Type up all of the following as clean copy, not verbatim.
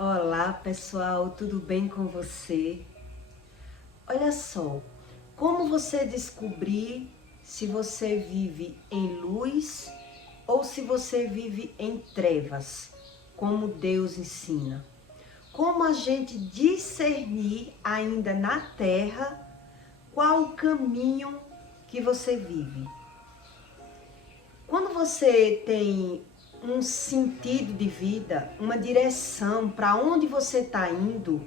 Olá pessoal, tudo bem com você? Olha só, como você descobrir se você vive em luz ou se você vive em trevas, como Deus ensina? Como a gente discernir ainda na terra qual o caminho que você vive? Quando você tem um sentido de vida, uma direção para onde você está indo,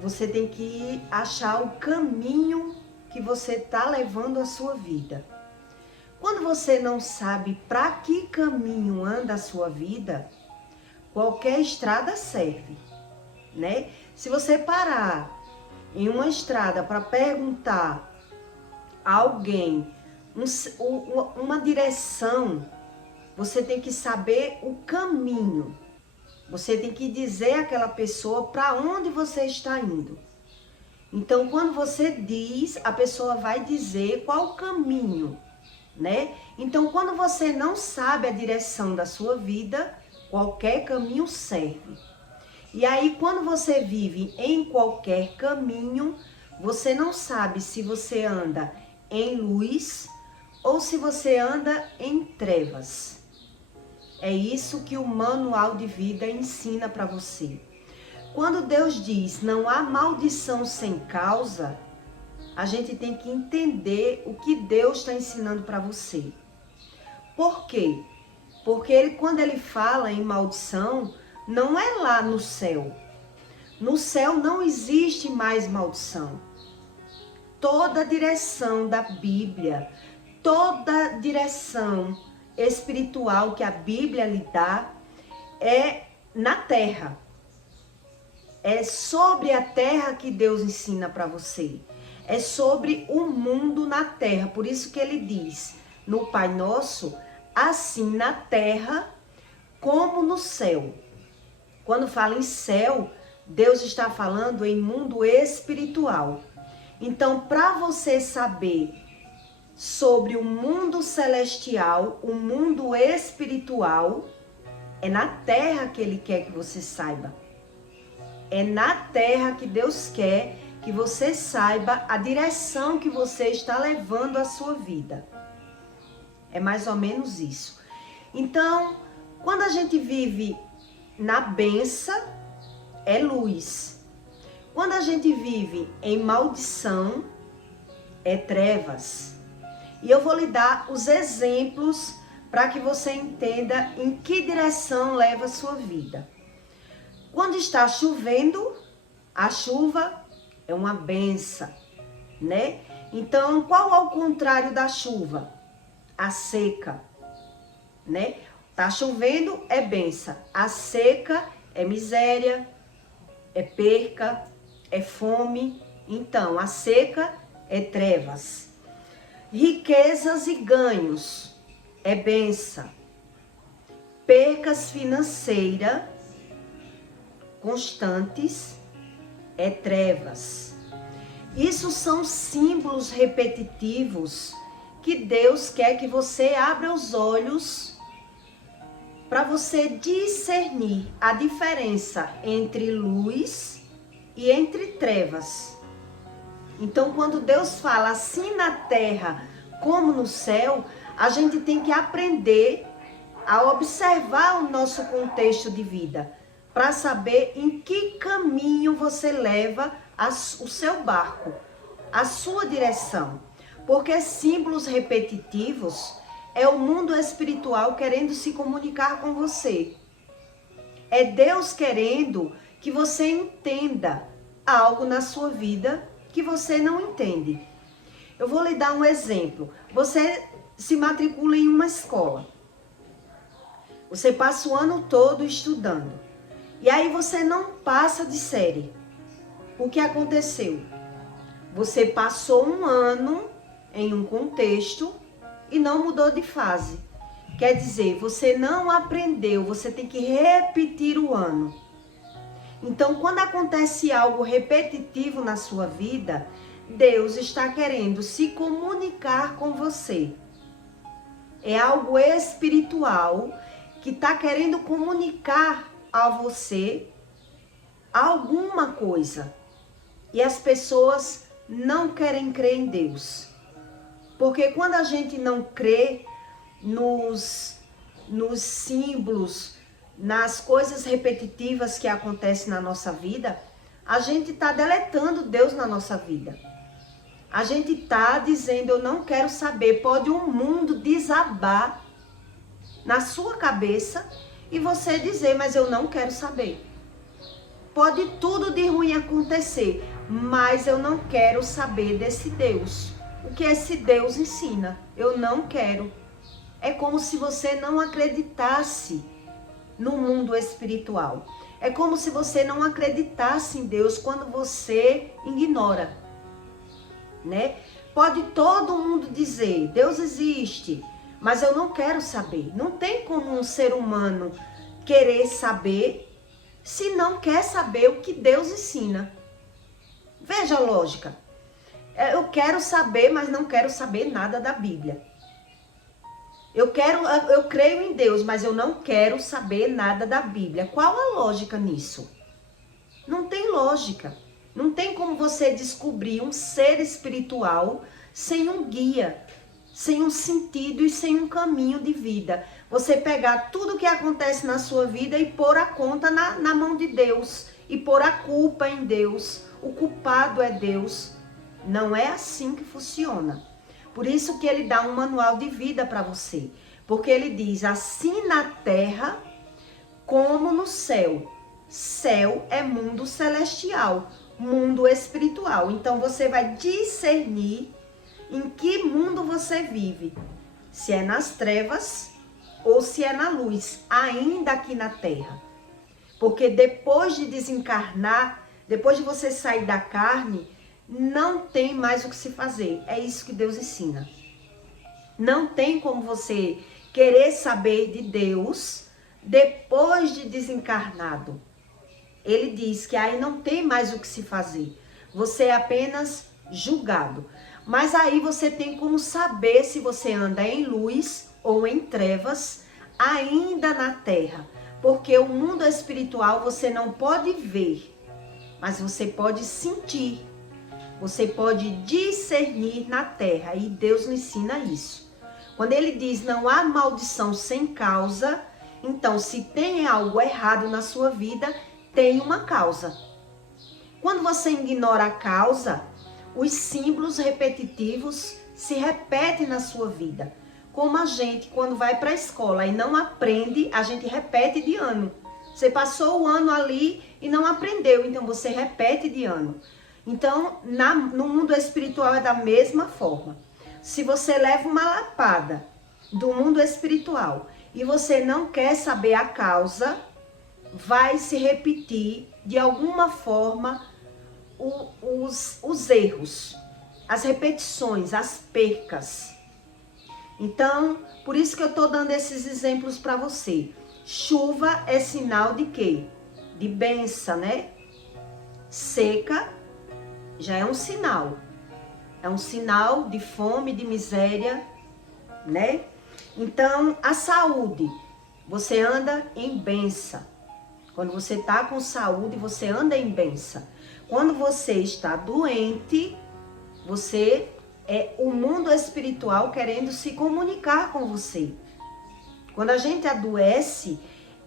você tem que achar o caminho que você está levando a sua vida. Quando você não sabe para que caminho anda a sua vida, qualquer estrada serve, né? Se você parar em uma estrada para perguntar a alguém uma direção, você tem que saber o caminho. Você tem que dizer àquela pessoa para onde você está indo. Então, quando você diz, a pessoa vai dizer qual o caminho, né? Então, quando você não sabe a direção da sua vida, qualquer caminho serve. E aí, quando você vive em qualquer caminho, você não sabe se você anda em luz ou se você anda em trevas. É isso que o manual de vida ensina para você. Quando Deus diz não há maldição sem causa, a gente tem que entender o que Deus está ensinando para você. Por quê? Porque quando ele fala em maldição, não é lá no céu. No céu não existe mais maldição. Toda a direção da Bíblia, toda a direção espiritual que a Bíblia lhe dá é na terra. É sobre a terra que Deus ensina para você. É sobre o mundo na terra. Por isso que ele diz no Pai Nosso, assim na terra como no céu. Quando fala em céu, Deus está falando em mundo espiritual. Então, para você saber sobre o mundo celestial, o mundo espiritual, é na terra que ele quer que você saiba. É na terra que Deus quer que você saiba a direção que você está levando a sua vida. É mais ou menos isso. Então, quando a gente vive na benção, é luz. Quando a gente vive em maldição, é trevas. E eu vou lhe dar os exemplos para que você entenda em que direção leva a sua vida. Quando está chovendo, a chuva é uma benção, né? Então, qual é o contrário da chuva? A seca, né? Tá chovendo é benção, a seca é miséria, é perca, é fome. Então, a seca é trevas. Riquezas e ganhos é benção. Percas financeiras constantes é trevas. Isso são símbolos repetitivos que Deus quer que você abra os olhos para você discernir a diferença entre luz e entre trevas. Então, quando Deus fala assim na terra como no céu, a gente tem que aprender a observar o nosso contexto de vida, para saber em que caminho você leva o seu barco, a sua direção. Porque símbolos repetitivos é o mundo espiritual querendo se comunicar com você. É Deus querendo que você entenda algo na sua vida que você não entende. Eu vou lhe dar um exemplo. Você se matricula em uma escola. Você passa o ano todo estudando. E aí você não passa de série. O que aconteceu? Você passou um ano em um contexto e não mudou de fase. Quer dizer, você não aprendeu, você tem que repetir o ano. Então, quando acontece algo repetitivo na sua vida, Deus está querendo se comunicar com você. É algo espiritual que está querendo comunicar a você alguma coisa. E as pessoas não querem crer em Deus. Porque quando a gente não crê nos símbolos, nas coisas repetitivas que acontecem na nossa vida, a gente está deletando Deus na nossa vida. A gente está dizendo, eu não quero saber. Pode um mundo desabar na sua cabeça e você dizer, mas eu não quero saber. Pode tudo de ruim acontecer, mas eu não quero saber desse Deus. O que esse Deus ensina? Eu não quero. É como se você não acreditasse no mundo espiritual. É como se você não acreditasse em Deus quando você ignora, né? Pode todo mundo dizer, Deus existe, mas eu não quero saber. Não tem como um ser humano querer saber se não quer saber o que Deus ensina. Veja a lógica. Eu quero saber, mas não quero saber nada da Bíblia. Eu creio em Deus, mas eu não quero saber nada da Bíblia. Qual a lógica nisso? Não tem lógica. Não tem como você descobrir um ser espiritual sem um guia, sem um sentido e sem um caminho de vida. Você pegar tudo que acontece na sua vida e pôr a conta na mão de Deus. E pôr a culpa em Deus. O culpado é Deus. Não é assim que funciona. Por isso que ele dá um manual de vida para você. Porque ele diz, assim na terra como no céu. Céu é mundo celestial, mundo espiritual. Então você vai discernir em que mundo você vive. Se é nas trevas ou se é na luz, ainda aqui na terra. Porque depois de desencarnar, depois de você sair da carne, não tem mais o que se fazer. É isso que Deus ensina. Não tem como você querer saber de Deus depois de desencarnado. Ele diz que aí não tem mais o que se fazer. Você é apenas julgado. Mas aí você tem como saber se você anda em luz ou em trevas, ainda na terra. Porque o mundo espiritual você não pode ver, mas você pode sentir. Você pode discernir na terra e Deus lhe ensina isso. Quando ele diz não há maldição sem causa, então se tem algo errado na sua vida, tem uma causa. Quando você ignora a causa, os símbolos repetitivos se repetem na sua vida. Como a gente, quando vai para a escola e não aprende, a gente repete de ano. Você passou o ano ali e não aprendeu, então você repete de ano. Então, no mundo espiritual é da mesma forma. Se você leva uma lapada do mundo espiritual e você não quer saber a causa, vai se repetir de alguma forma os erros, as repetições, as percas. Então, por isso que eu estou dando esses exemplos para você. Chuva é sinal de quê? De bênção, né? Seca já é um sinal. É um sinal de fome, de miséria, né? Então, a saúde. Você anda em bênção. Quando você está com saúde, você anda em bênção. Quando você está doente, você é o mundo espiritual querendo se comunicar com você. Quando a gente adoece,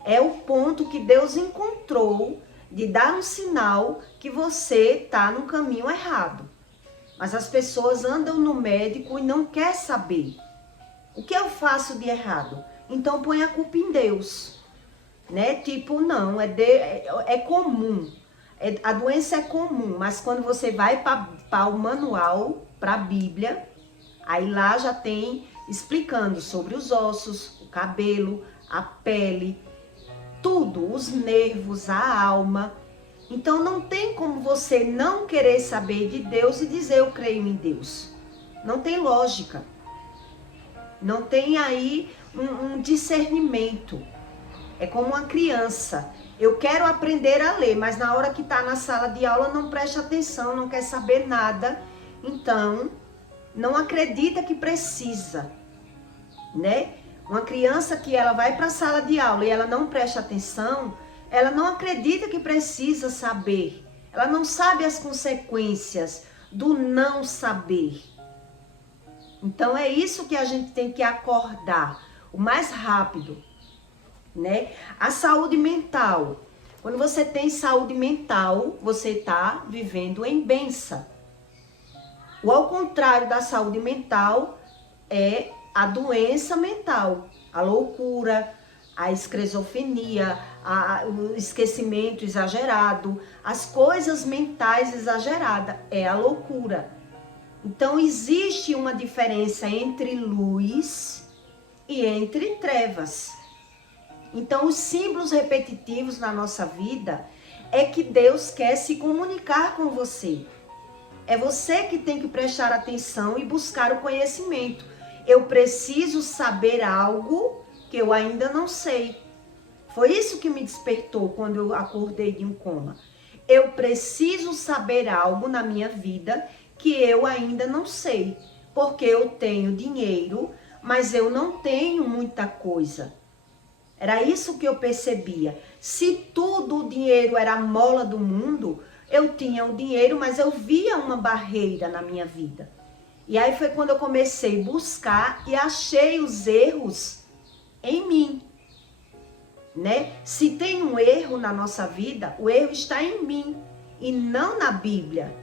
é o ponto que Deus encontrou de dar um sinal que você está no caminho errado. Mas as pessoas andam no médico e não quer saber. O que eu faço de errado? Então põe a culpa em Deus. Né? Tipo, não, é comum. A doença é comum, mas quando você vai para o manual, para a Bíblia, aí lá já tem explicando sobre os ossos, o cabelo, a pele, tudo, os nervos, a alma. Então não tem como você não querer saber de Deus e dizer eu creio em Deus. Não tem lógica. Não tem aí um discernimento. É como uma criança. Eu quero aprender a ler, mas na hora que está na sala de aula não presta atenção, não quer saber nada. Então, não acredita que precisa, né? Uma criança que ela vai para a sala de aula e ela não presta atenção, ela não acredita que precisa saber. Ela não sabe as consequências do não saber. Então é isso que a gente tem que acordar o mais rápido, né? A saúde mental. Quando você tem saúde mental, você está vivendo em bênção. O ao contrário da saúde mental é a doença mental, a loucura, a esquizofrenia, o esquecimento exagerado, as coisas mentais exageradas, é a loucura. Então existe uma diferença entre luz e entre trevas. Então os símbolos repetitivos na nossa vida é que Deus quer se comunicar com você. É você que tem que prestar atenção e buscar o conhecimento. Eu preciso saber algo que eu ainda não sei. Foi isso que me despertou quando eu acordei de um coma. Eu preciso saber algo na minha vida que eu ainda não sei. Porque eu tenho dinheiro, mas eu não tenho muita coisa. Era isso que eu percebia. Se tudo o dinheiro era a mola do mundo, eu tinha o dinheiro, mas eu via uma barreira na minha vida. E aí foi quando eu comecei a buscar e achei os erros em mim, né? Se tem um erro na nossa vida, o erro está em mim e não na Bíblia.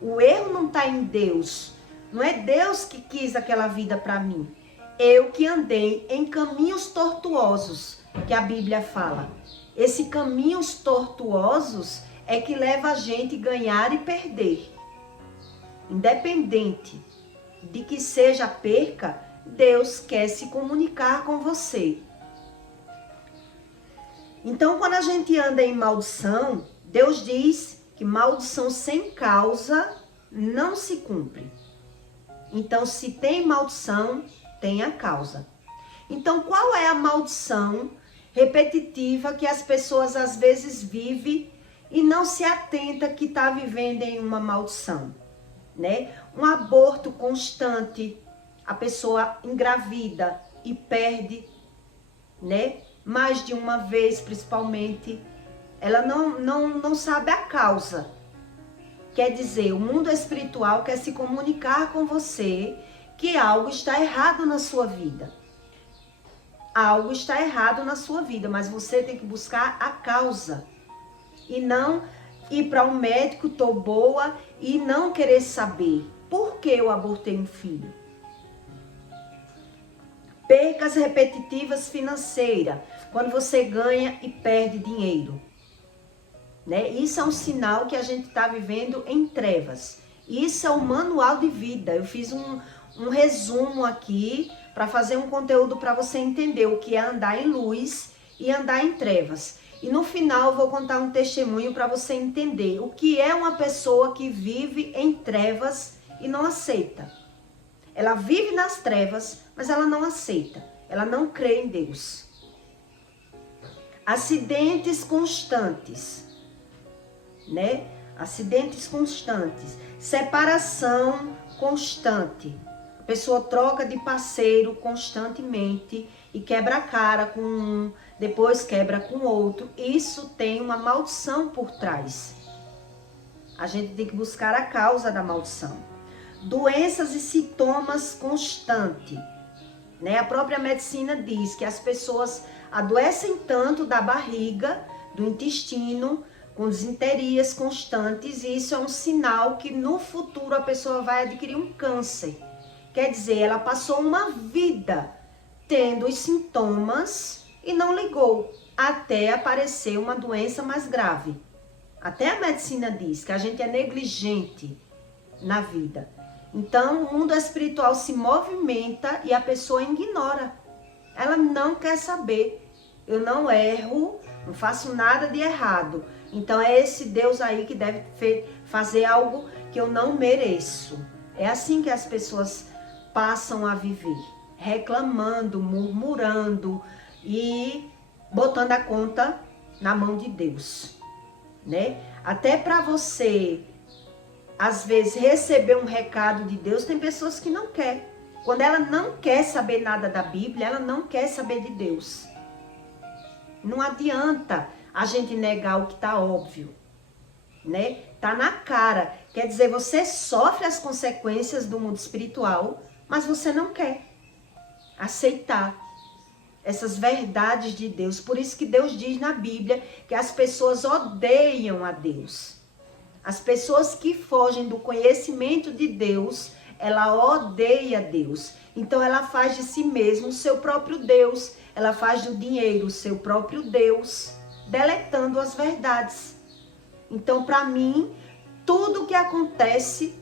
O erro não está em Deus. Não é Deus que quis aquela vida para mim. Eu que andei em caminhos tortuosos, que a Bíblia fala. Esse caminhos tortuosos é que leva a gente a ganhar e perder. Independente de que seja perca, Deus quer se comunicar com você. Então, quando a gente anda em maldição, Deus diz que maldição sem causa não se cumpre. Então, se tem maldição, tem a causa. Então, qual é a maldição repetitiva que as pessoas às vezes vivem e não se atenta que está vivendo em uma maldição, né? Um aborto constante, a pessoa engravida e perde, né? Mais de uma vez, principalmente. Ela não sabe a causa. Quer dizer, o mundo espiritual quer se comunicar com você que algo está errado na sua vida. Algo está errado na sua vida, mas você tem que buscar a causa. E não ir para um médico, tô boa, e não querer saber por que eu abortei um filho. Percas repetitivas financeiras, quando você ganha e perde dinheiro. Né? Isso é um sinal que a gente está vivendo em trevas. Isso é o manual de vida. Eu fiz um resumo aqui para fazer um conteúdo para você entender o que é andar em luz e andar em trevas. E no final eu vou contar um testemunho para você entender o que é uma pessoa que vive em trevas e não aceita. Ela vive nas trevas, mas ela não aceita. Ela não crê em Deus. Acidentes constantes, né? Acidentes constantes. Separação constante. A pessoa troca de parceiro constantemente e quebra a cara com um, depois quebra com outro. Isso tem uma maldição por trás. A gente tem que buscar a causa da maldição. Doenças e sintomas constantes. Né? A própria medicina diz que as pessoas adoecem tanto da barriga, do intestino, com desinterias constantes, e isso é um sinal que no futuro a pessoa vai adquirir um câncer. Quer dizer, ela passou uma vida tendo os sintomas e não ligou, até aparecer uma doença mais grave. Até a medicina diz que a gente é negligente na vida. Então, o mundo espiritual se movimenta e a pessoa ignora. Ela não quer saber. Eu não erro, não faço nada de errado. Então, é esse Deus aí que deve fazer algo que eu não mereço. É assim que as pessoas passam a viver. Reclamando, murmurando e botando a conta na mão de Deus. Né? Até para você, às vezes, receber um recado de Deus, tem pessoas que não querem. Quando ela não quer saber nada da Bíblia, ela não quer saber de Deus. Não adianta a gente negar o que está óbvio, né? Tá na cara. Quer dizer, você sofre as consequências do mundo espiritual, mas você não quer aceitar essas verdades de Deus. Por isso que Deus diz na Bíblia que as pessoas odeiam a Deus. As pessoas que fogem do conhecimento de Deus, ela odeia Deus. Então ela faz de si mesma o seu próprio Deus. Ela faz do dinheiro o seu próprio Deus, deletando as verdades. Então, para mim, tudo que acontece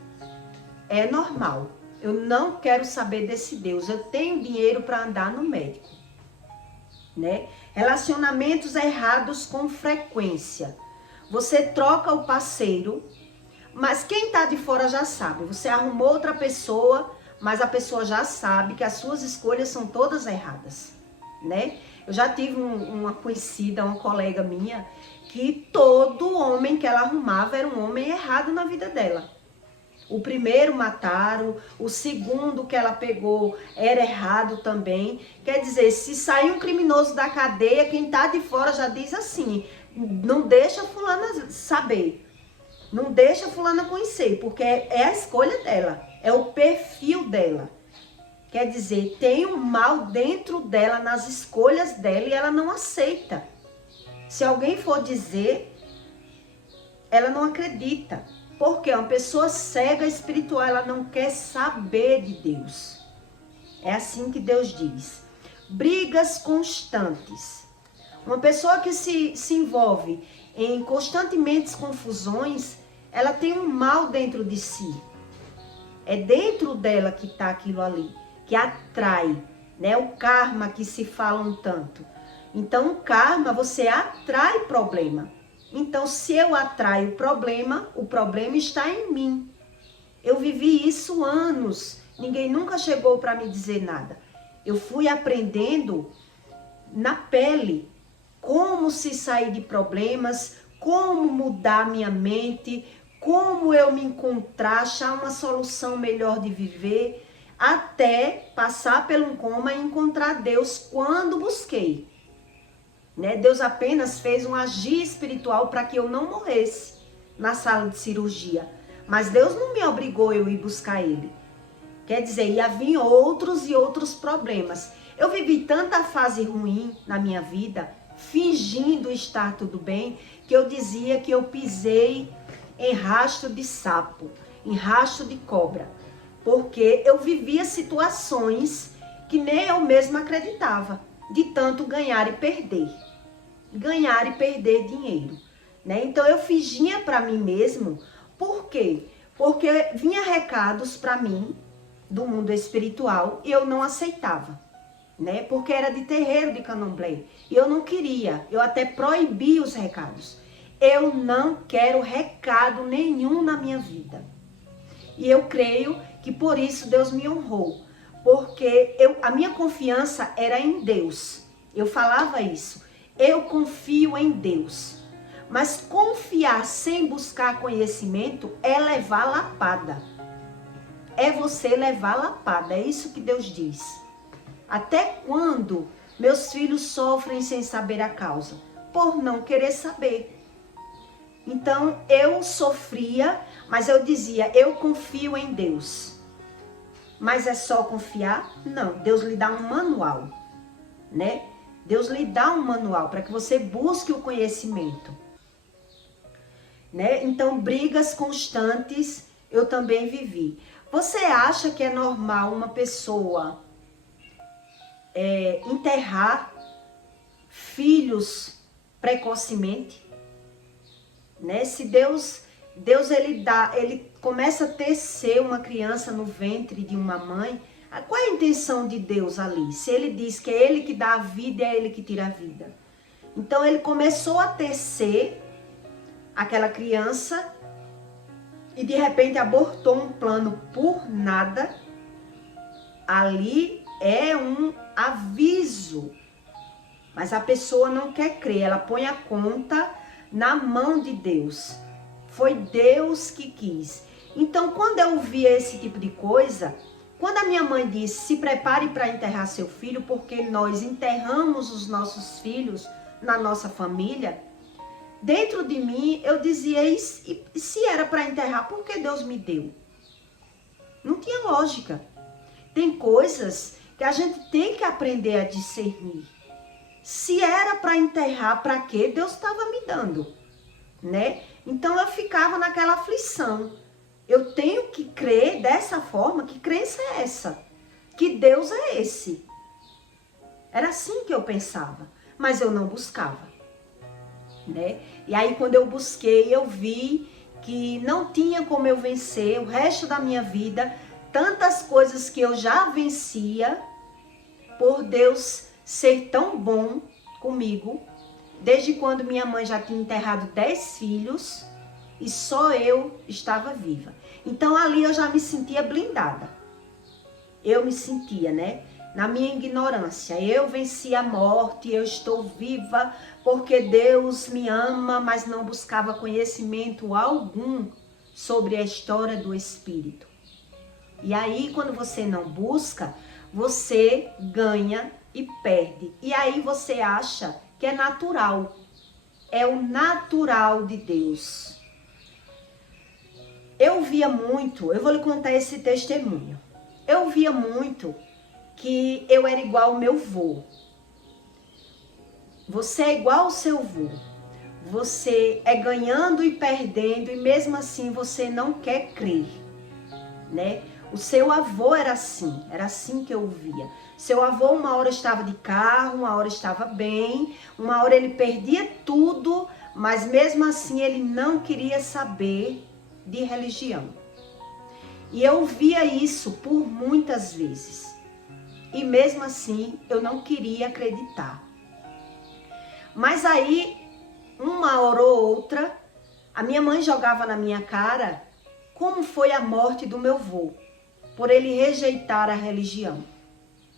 é normal. Eu não quero saber desse Deus. Eu tenho dinheiro para andar no médico, né? Relacionamentos errados com frequência. Você troca o parceiro, mas quem tá de fora já sabe. Você arrumou outra pessoa, mas a pessoa já sabe que as suas escolhas são todas erradas, né? Eu já tive uma conhecida, uma colega minha, que todo homem que ela arrumava era um homem errado na vida dela. O primeiro mataram, o segundo que ela pegou era errado também. Quer dizer, se sair um criminoso da cadeia, quem tá de fora já diz assim, não deixa fulana saber, não deixa fulana conhecer, porque é a escolha dela, é o perfil dela. Quer dizer, tem um mal dentro dela, nas escolhas dela, e ela não aceita. Se alguém for dizer, ela não acredita. Porque uma pessoa cega espiritual, ela não quer saber de Deus. É assim que Deus diz. Brigas constantes. Uma pessoa que se envolve em constantemente confusões, ela tem um mal dentro de si. É dentro dela que está aquilo ali, que atrai, né? O karma que se fala um tanto. Então, o karma, você atrai problema. Então, se eu atraio o problema está em mim. Eu vivi isso anos. Ninguém nunca chegou para me dizer nada. Eu fui aprendendo na pele como se sair de problemas, como mudar minha mente, como eu me encontrar, achar uma solução melhor de viver, até passar pelo coma e encontrar Deus quando busquei. Né? Deus apenas fez um agir espiritual para que eu não morresse na sala de cirurgia. Mas Deus não me obrigou eu ir buscar ele. Quer dizer, ia vir outros e outros problemas. Eu vivi tanta fase ruim na minha vida, fingindo estar tudo bem, que eu dizia que eu pisei em rastro de sapo, em rastro de cobra. Porque eu vivia situações que nem eu mesma acreditava, de tanto ganhar e perder. Ganhar e perder dinheiro, né? Então eu fingia para mim mesmo. Por quê? Porque vinha recados para mim do mundo espiritual e eu não aceitava, né? Porque era de terreiro de candomblé e eu não queria. Eu até proibi os recados. Eu não quero recado nenhum na minha vida. E eu creio que por isso Deus me honrou, porque a minha confiança era em Deus. Eu falava isso. Eu confio em Deus. Mas confiar sem buscar conhecimento é levar lapada. É você levar lapada. É isso que Deus diz. Até quando meus filhos sofrem sem saber a causa? Por não querer saber. Então eu sofria, mas eu dizia, eu confio em Deus. Mas é só confiar? Não, Deus lhe dá um manual, né? Deus lhe dá um manual para que você busque o conhecimento, né? Então, brigas constantes eu também vivi. Você acha que é normal uma pessoa enterrar filhos precocemente? Né? Se Deus ele começa a tecer uma criança no ventre de uma mãe, qual é a intenção de Deus ali? Se ele diz que é ele que dá a vida, é ele que tira a vida. Então ele começou a tecer aquela criança e de repente abortou um plano por nada. Ali é um aviso. Mas a pessoa não quer crer, ela põe a conta na mão de Deus. Foi Deus que quis. Então, quando eu via esse tipo de coisa, quando a minha mãe disse, se prepare para enterrar seu filho, porque nós enterramos os nossos filhos na nossa família, dentro de mim eu dizia, e se era para enterrar, por que Deus me deu? Não tinha lógica. Tem coisas que a gente tem que aprender a discernir. Se era para enterrar, para quê? Deus estava me dando, né? Então eu ficava naquela aflição. Eu tenho que crer dessa forma. Que crença é essa? Que Deus é esse? Era assim que eu pensava, mas eu não buscava, né? E aí quando eu busquei, eu vi que não tinha como eu vencer o resto da minha vida tantas coisas que eu já vencia por Deus ser tão bom comigo, desde quando minha mãe já tinha enterrado 10 filhos e só eu estava viva. Então ali eu já me sentia blindada. Eu me sentia, né? Na minha ignorância, eu venci a morte, eu estou viva porque Deus me ama, mas não buscava conhecimento algum sobre a história do Espírito. E aí, quando você não busca, você ganha e perde. E aí você acha que é natural. É o natural de Deus. Eu via muito, eu vou lhe contar esse testemunho. Eu via muito que eu era igual ao meu vô. Você é igual ao seu vô. Você é ganhando e perdendo e mesmo assim você não quer crer, né? O seu avô era assim que eu via. Seu avô uma hora estava de carro, uma hora estava bem, uma hora ele perdia tudo, mas mesmo assim ele não queria saber de religião. E eu via isso por muitas vezes. E mesmo assim, eu não queria acreditar. Mas aí, uma hora ou outra, a minha mãe jogava na minha cara como foi a morte do meu avô, por ele rejeitar a religião,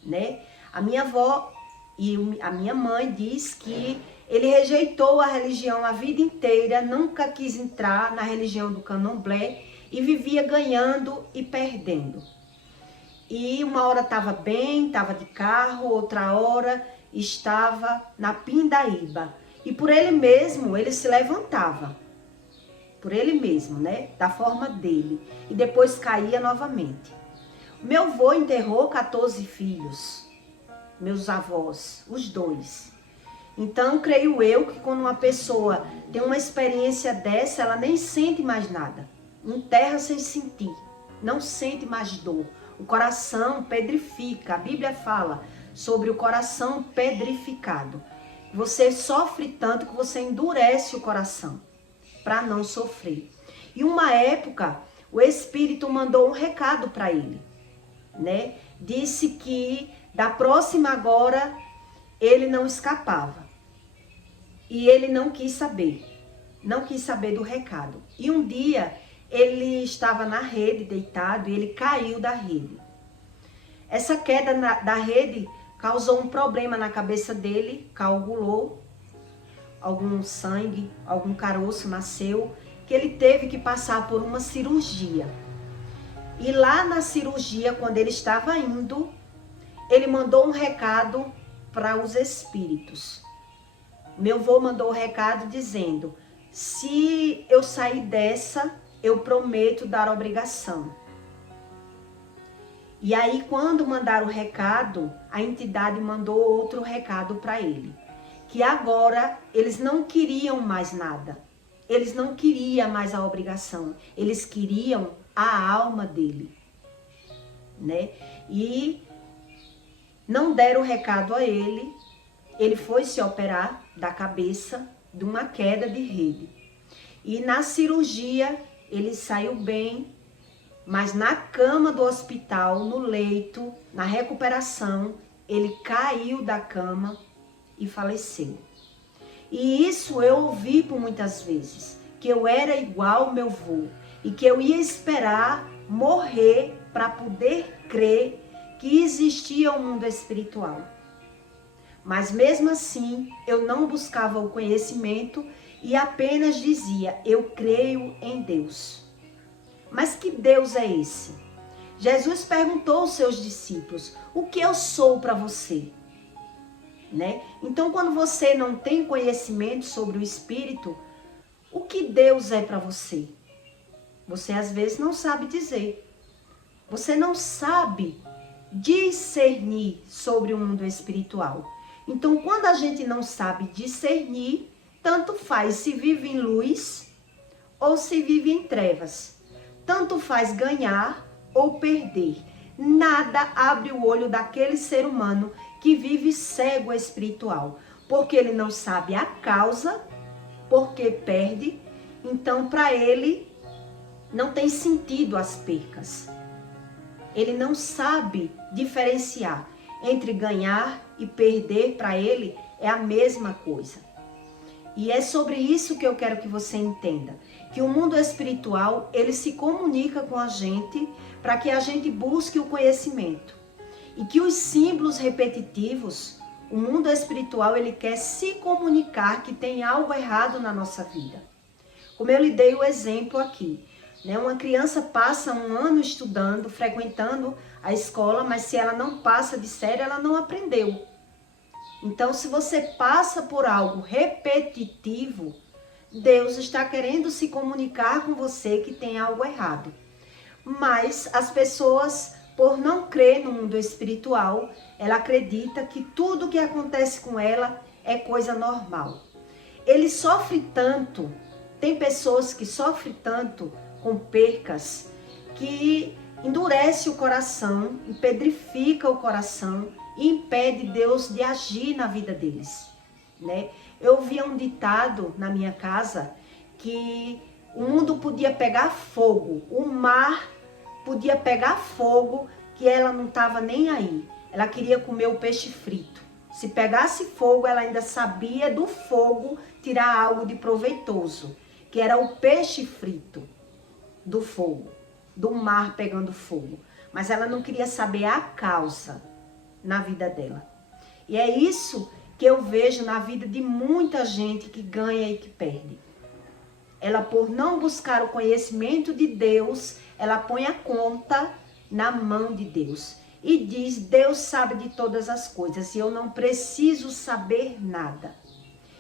né? A minha avó e a minha mãe diz que ele rejeitou a religião a vida inteira, nunca quis entrar na religião do candomblé e vivia ganhando e perdendo. E uma hora estava bem, estava de carro, outra hora estava na pindaíba. E por ele mesmo, ele se levantava. Por ele mesmo, né? Da forma dele. E depois caía novamente. Meu avô enterrou 14 filhos. Meus avós, os dois. Então, creio eu que quando uma pessoa tem uma experiência dessa, ela nem sente mais nada. Enterra sem sentir. Não sente mais dor. O coração pedrifica. A Bíblia fala sobre o coração pedrificado. Você sofre tanto que você endurece o coração para não sofrer. E uma época, o Espírito mandou um recado para ele, né? Disse que da próxima agora ele não escapava. E ele não quis saber do recado. E um dia ele estava na rede deitado e ele caiu da rede. Essa queda da rede causou um problema na cabeça dele, coagulou, algum sangue, algum caroço nasceu, que ele teve que passar por uma cirurgia. E lá na cirurgia, quando ele estava indo, ele mandou um recado para os espíritos. Meu avô mandou um recado dizendo: se eu sair dessa, eu prometo dar obrigação. E aí, quando mandaram o recado, a entidade mandou outro recado para ele. Que agora eles não queriam mais nada. Eles não queriam mais a obrigação. Eles queriam a alma dele, né? E não deram o recado a ele. Ele foi se operar da cabeça de uma queda de rede. E na cirurgia ele saiu bem, mas na cama do hospital, no leito, na recuperação, ele caiu da cama e faleceu. E isso eu ouvi por muitas vezes, que eu era igual ao meu avô e que eu ia esperar morrer para poder crer que existia um mundo espiritual. Mas mesmo assim, eu não buscava o conhecimento e apenas dizia: eu creio em Deus. Mas que Deus é esse? Jesus perguntou aos seus discípulos: o que eu sou para você? Né? Então, quando você não tem conhecimento sobre o Espírito, O que Deus é para você? Você às vezes não sabe dizer. Você não sabe discernir sobre o mundo espiritual. Então, quando a gente não sabe discernir, tanto faz se vive em luz ou se vive em trevas. Tanto faz ganhar ou perder. Nada abre o olho daquele ser humano que vive cego espiritual, porque ele não sabe a causa, porque perde. Então, para ele, não tem sentido as percas. Ele não sabe diferenciar entre ganhar e perder. Para ele é a mesma coisa. E é sobre isso que eu quero que você entenda. Que o mundo espiritual, ele se comunica com a gente para que a gente busque o conhecimento. E que os símbolos repetitivos, o mundo espiritual, ele quer se comunicar que tem algo errado na nossa vida. Como eu lhe dei o exemplo aqui. Uma criança passa um ano estudando, frequentando a escola, mas se ela não passa de série, ela não aprendeu. Então, se você passa por algo repetitivo, Deus está querendo se comunicar com você que tem algo errado. Mas as pessoas, por não crer no mundo espiritual, ela acredita que tudo que acontece com ela é coisa normal. Ele sofre tanto, tem pessoas que sofrem tanto com percas, que endurece o coração, empedrifica o coração e impede Deus de agir na vida deles, né? Eu via um ditado na minha casa que o mundo podia pegar fogo, o mar podia pegar fogo, que ela não estava nem aí. Ela queria comer o peixe frito. Se pegasse fogo, ela ainda sabia do fogo tirar algo de proveitoso, que era o peixe frito do fogo, do mar pegando fogo. Mas ela não queria saber a causa na vida dela. E é isso que eu vejo na vida de muita gente que ganha e que perde. Ela, por não buscar o conhecimento de Deus, ela põe a conta na mão de Deus. E diz, Deus sabe de todas as coisas e eu não preciso saber nada.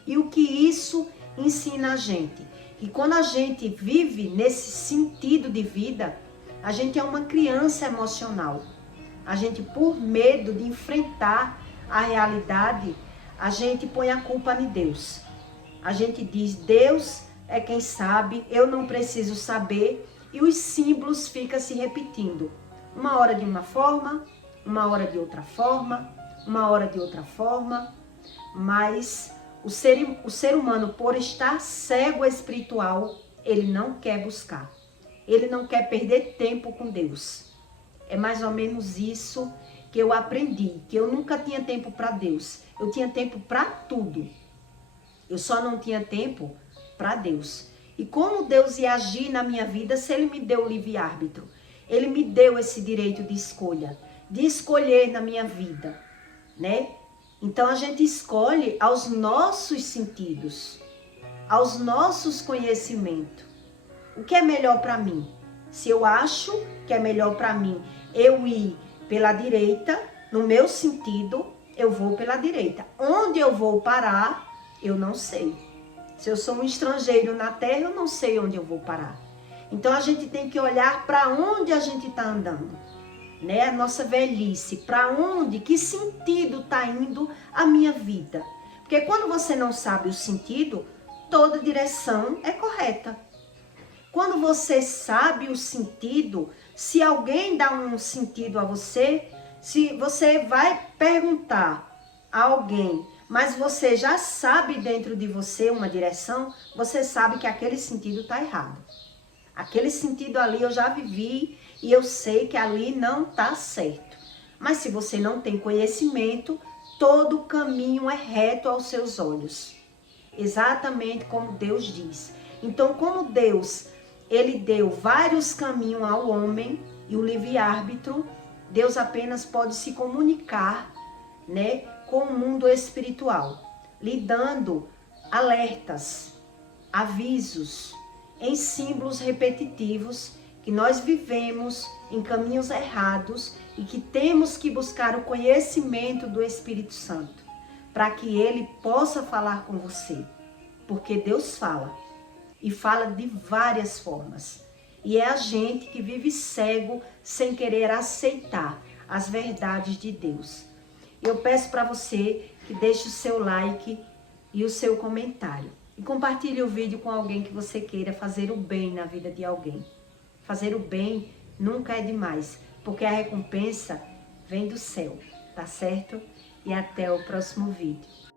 E o que isso ensina a gente? Que quando a gente vive nesse sentido de vida, a gente é uma criança emocional. A gente, por medo de enfrentar a realidade, a gente põe a culpa em Deus. A gente diz, Deus é quem sabe, eu não preciso saber, e os símbolos ficam se repetindo. Uma hora de uma forma, uma hora de outra forma, uma hora de outra forma, mas o ser humano, por estar cego espiritual, ele não quer buscar. Ele não quer perder tempo com Deus. É mais ou menos isso que eu aprendi, que eu nunca tinha tempo para Deus. Eu tinha tempo para tudo. Eu só não tinha tempo para Deus. E como Deus ia agir na minha vida se Ele me deu o livre-árbitro? Ele me deu esse direito de escolha, de escolher na minha vida, né? Então a gente escolhe aos nossos sentidos, aos nossos conhecimentos. O que é melhor para mim? Se eu acho que é melhor para mim eu ir pela direita, no meu sentido, eu vou pela direita. Onde eu vou parar, eu não sei. Se eu sou um estrangeiro na terra, eu não sei onde eu vou parar. Então a gente tem que olhar para onde a gente está andando, né? A nossa velhice, para onde, que sentido está indo a minha vida. Porque quando você não sabe o sentido, toda direção é correta. Quando você sabe o sentido, se alguém dá um sentido a você, se você vai perguntar a alguém, mas você já sabe dentro de você uma direção, você sabe que aquele sentido está errado. Aquele sentido ali eu já vivi e eu sei que ali não está certo. Mas se você não tem conhecimento, todo caminho é reto aos seus olhos. Exatamente como Deus diz. Então, como Deus, Ele deu vários caminhos ao homem e o livre-árbitro, Deus apenas pode se comunicar, né, com o mundo espiritual, lhe dando alertas, avisos, em símbolos repetitivos, que nós vivemos em caminhos errados e que temos que buscar o conhecimento do Espírito Santo, para que Ele possa falar com você, porque Deus fala. e fala de várias formas. E é a gente que vive cego sem querer aceitar as verdades de Deus. Eu peço para você que deixe o seu like e o seu comentário. E compartilhe o vídeo com alguém que você queira fazer o bem na vida de alguém. Fazer o bem nunca é demais, porque a recompensa vem do céu, tá certo? E até o próximo vídeo.